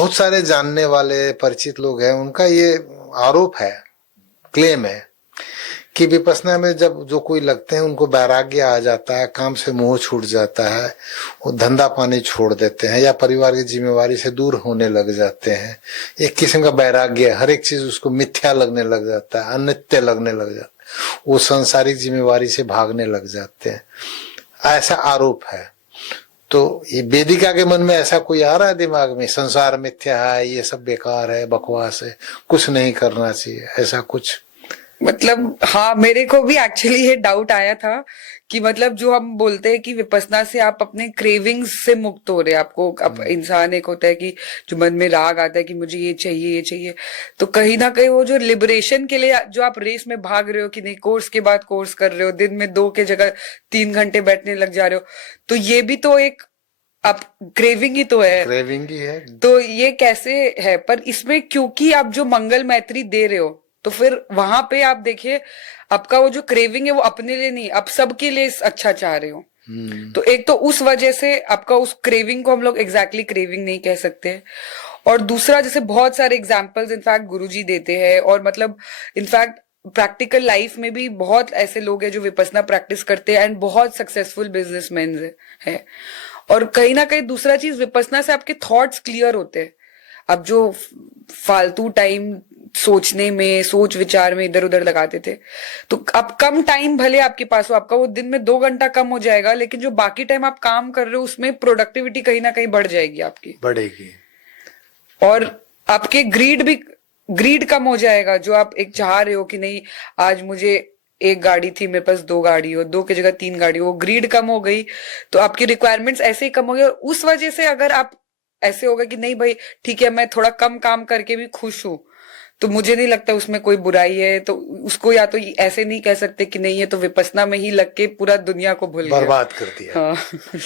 बहुत सारे जानने वाले परिचित लोग हैं, उनका ये आरोप है, क्लेम है कि विपश्यना में जब जो कोई लगते हैं उनको वैराग्य आ जाता है, काम से मोह छूट जाता है, वो धंधा पानी छोड़ देते हैं या परिवार की जिम्मेवारी से दूर होने लग जाते हैं। एक किस्म का वैराग्य, हर एक चीज उसको मिथ्या लगने लग जाता है, अनित्य लगने लग जाता है, वो सांसारिक जिम्मेवारी से भागने लग जाते हैं, ऐसा आरोप है। तो ये वेदिका के मन में ऐसा कोई आ रहा है दिमाग में, संसार मिथ्या है, ये सब बेकार है, बकवास है, कुछ नहीं करना चाहिए, ऐसा कुछ? मतलब हाँ, मेरे को भी एक्चुअली ये डाउट आया था कि मतलब जो हम बोलते हैं कि विपश्यना से आप अपने क्रेविंग्स से मुक्त हो रहे हैं। आपको अब इंसान एक होता है कि जो मन में राग आता है कि मुझे ये चाहिए ये चाहिए, तो कहीं ना कहीं वो जो लिबरेशन के लिए जो आप रेस में भाग रहे हो कि नहीं, कोर्स के बाद कोर्स कर रहे हो, दिन में 2 के जगह 3 घंटे बैठने लग जा रहे हो, तो ये भी तो एक आप क्रेविंग ही तो है। क्रेविंग ही है। तो ये कैसे है? पर इसमें क्योंकि आप जो मंगल मैत्री दे रहे हो, तो फिर वहां पे आप देखिए आपका वो जो क्रेविंग है वो अपने लिए नहीं, आप सबके लिए अच्छा चाह रहे हो। तो एक तो उस वजह से आपका उस क्रेविंग को हम लोग एग्जैक्टली क्रेविंग नहीं कह सकते। और दूसरा, जैसे बहुत सारे एग्जाम्पल्स इनफैक्ट गुरुजी देते हैं, और मतलब इनफैक्ट प्रैक्टिकल लाइफ में भी बहुत ऐसे लोग हैं जो विपश्यना प्रैक्टिस करते हैं एंड बहुत सक्सेसफुल बिजनेसमैन है। और कहीं ना कहीं दूसरा चीज, विपश्यना से आपके थॉट्स क्लियर होते हैं। अब जो फालतू टाइम सोचने में, सोच विचार में इधर उधर लगाते थे, तो अब कम टाइम भले आपके पास हो, आपका वो दिन में 2 घंटा कम हो जाएगा, लेकिन जो बाकी टाइम आप काम कर रहे हो उसमें प्रोडक्टिविटी कहीं ना कहीं बढ़ जाएगी आपकी, बढ़ेगी। और आपके ग्रीड कम हो जाएगा। जो आप एक चाह रहे हो कि नहीं, आज मुझे 1 गाड़ी थी, मेरे पास 2 गाड़ी हो, 2 की जगह 3 गाड़ी हो, वो ग्रीड कम हो गई, तो आपकी रिक्वायरमेंट्स ऐसे ही कम हो गई। और उस वजह से अगर आप ऐसे होगा कि नहीं भाई ठीक है, मैं थोड़ा कम काम करके भी खुश हूं, तो मुझे नहीं लगता उसमें कोई बुराई है। तो उसको या तो ऐसे नहीं कह सकते कि नहीं, ये तो विपश्यना में ही लग के पूरा दुनिया को भूल गया, बर्बाद कर दिया। हाँ।